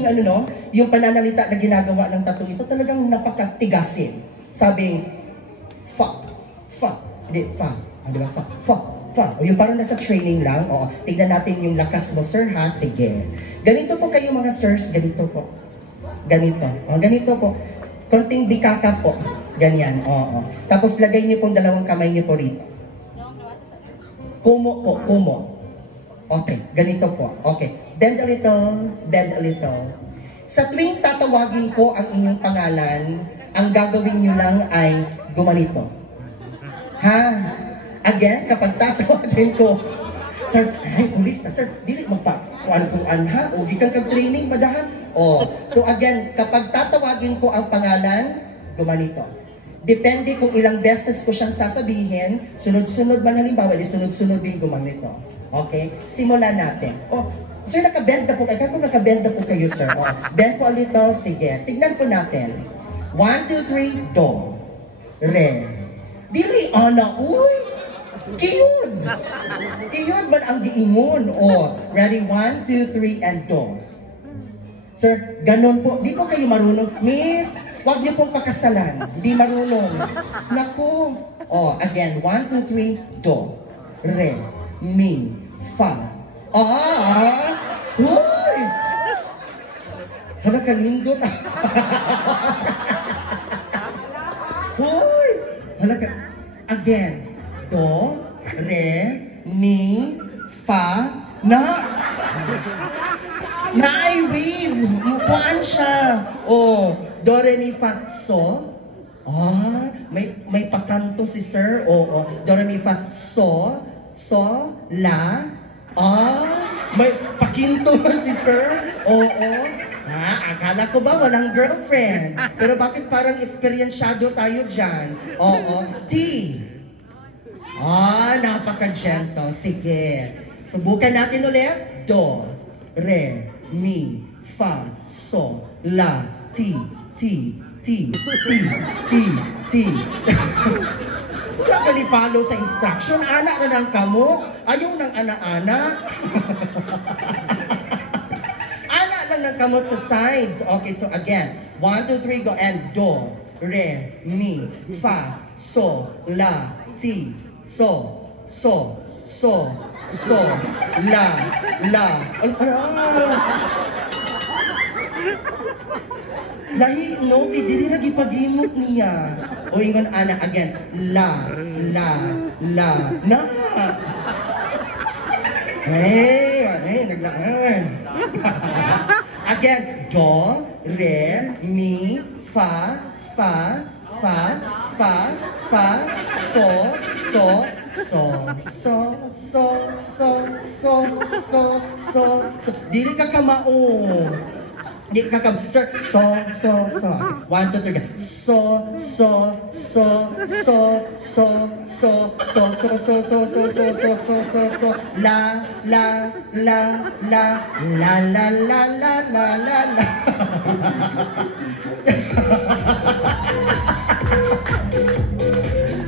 yung ano no, yung pananalita na ginagawa ng tattoo ito talagang napakatigasin. Sabing, fa, hindi, fa, di ba, fa. O yung parang nasa training lang, o, tignan natin yung lakas mo, sir, ha? Sige. Ganito po kayo mga sirs, ganito po. Ganito. O, ganito po. Konting bikaka po. Ganyan, oo. Tapos lagay niyo pong dalawang kamay niyo po rito. Kumo po, kumo. Okay, ganito po. Okay. Bend a little. Sa tuwing tatawagin ko ang inyong pangalan, ang gagawin niyo lang ay gumanito. Ha? Again, kapag tatawagin ko, sir, ay, pulis na, sir, dili magpa-kuan-kuan ha? O, gikan kag-training, madahan. O, so again, kapag tatawagin ko ang pangalan, gumanito. Depende kung ilang beses ko siyang sasabihin, sunod-sunod man halimbawa, di sunod-sunod din gumanito. Okay? Simulan natin. Oh, sir, nakabend na po kayo. Kung nakabend na po kayo, sir. Oh, bend po a little. Sige. Tignan po natin. 1, 2, 3, do. Re. Dili, ana, uy. Kiyod. Kiyod man ang giingon. Oh, ready? 1, 2, 3, and do. Sir, ganun po. Di po kayo marunong. Miss, huwag niyo pong pakasalan. Hindi marunong. Naku. Oh, again. 1, 2, 3, do. Re. Mi. Fa. Uy! Hala kalindot. Uy! Hala ka. Again. Do, re, mi, fa, na. Na-I-wave. Mukuan siya. Oh, do, re, mi, fa, so. May pakanto si sir. Oh. Do, re, mi, fa, so, la. May pakinto si sir? Oo. Akala ko ba walang girlfriend? Pero bakit parang experiensyado tayo dyan? Oo. T. Napaka-gentle. Sige. Subukan natin ulit. Do, re, mi, fa, so, la, ti. Wala ka ni follow sa instruction. Anak na ng kamo. Ayaw ng ana-ana. Anak lang ng kamot sa sides. Okay, so again. 1, 2, 3, go. And do, re, mi, fa, so, la, ti, so, la. Lahi, no, dili lagi pag-imot niya. O ingon ana again, la, na. Hey, naglaan. Again, do, re, mi, fa, so. Dili ka kamao. Di kakam, sir, so. 1, 2, 3, so, la.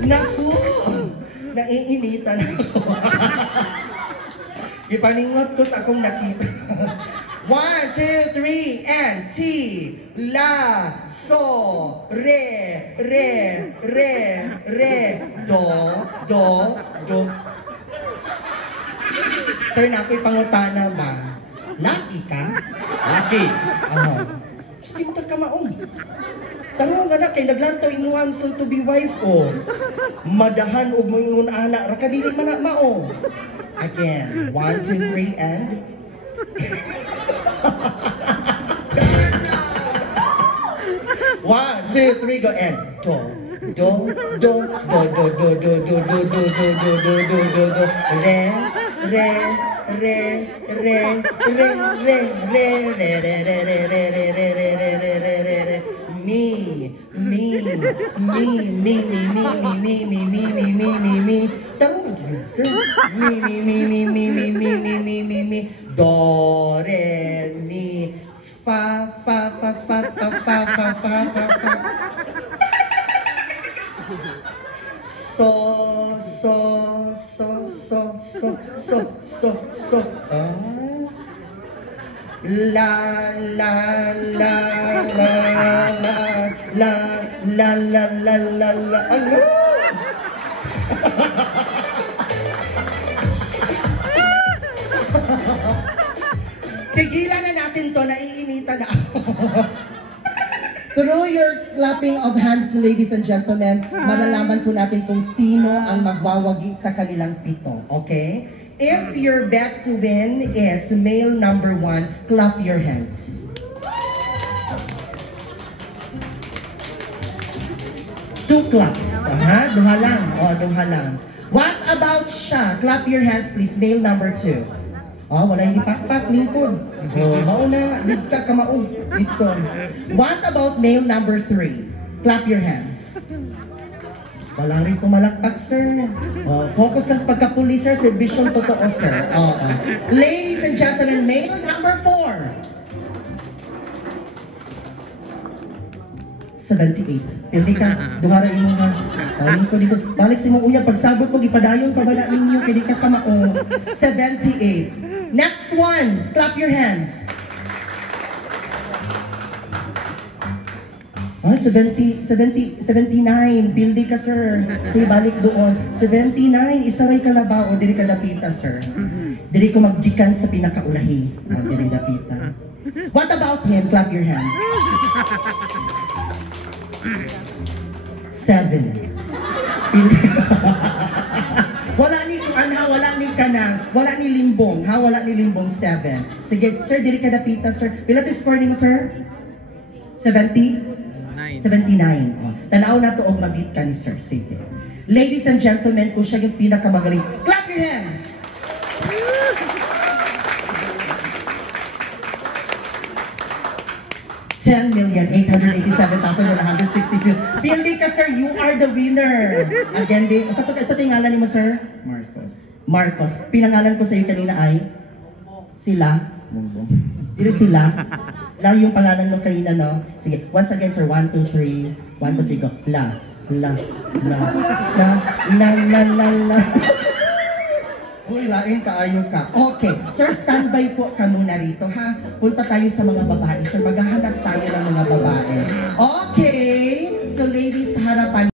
Naku, naiinitan ako. Ipaningot ko sa akong nakita. 1, 2, 3, and T, la, so, re, do. Sir, na ako'y pangutana ba? Lucky ka? Lucky. Hindi mo kamaong. Tarong nga na, kay naglantaw inuang soon to be wife ko. Madahan o mga anak, rakadili man na mao. Again, 1, 2, 3, and... 1, 2, 3, go and do, me. Tarong yun, sir. Me. Do, re, mi, fa. So. la la la la la la la la la la la ano? Tigilan na natin to, naiinitan na ako. Through your clapping of hands, ladies and gentlemen, malalaman po natin kung sino ang magwawagi sa kanilang pito. Okay? If your bet to win is male number 1, clap your hands. Two claps. Aha, duha lang. O, duha lang. What about siya? Clap your hands, please. Male number 2. Oh, wala hindi pakpak, lingkod. Oh, mauna, di ka kamaog. Dito. What about male number 3? Clap your hands. Wala rin pumalakpak, sir. Oh, focus lang sa pagkapuli, sir. Serbisyong totoo, sir. Oh, oh. Ladies and gentlemen, male number 4. 78. Hindi ka, duhara inyo nga. Aling ko dito. Balik si mong uyang, pagsabot mo, ipadayon pa ba na ninyo, hindi ka kamao. 78. Next one, clap your hands. Ah, 79. Bildi ka, sir. Sige, balik doon. 79. Isaray ka na ba o diri ka napita, sir? Diri ko maggikan sa pinakaulahi. O, diri napita. What about him? Clap your hands. 7. Wala ni ana, wala ni kanang, wala ni limbong, ha? Wala ni limbong 7. Sige, sir, diri ka napita, sir. Pila to score nimo, sir? 70? 79. Oh. Tanaw na to og mabit ka ni sir. Sige. Ladies and gentlemen, kung siya yung pinakamagaling, clap your hands! $10,887,162. Pildi ka, sir. You are the winner. Again, sa tingalan ni mo, sir? Marcos. Marcos. Pinangalan ko sa iyo kanina ay? Sila? Bongbong. Dito sila? La yung pangalan mo kanina, no? Sige. Once again, sir. 1, 2, 3. 1, 2, 3, go. La. La. La. La. La. La. La. La. Uy, lain kaayo ka. Okay. Sir, standby po ka muna rito, ha? Punta tayo sa mga babae. Sir, maghahanap tayo ng mga babae. Okay. So, ladies, harapan.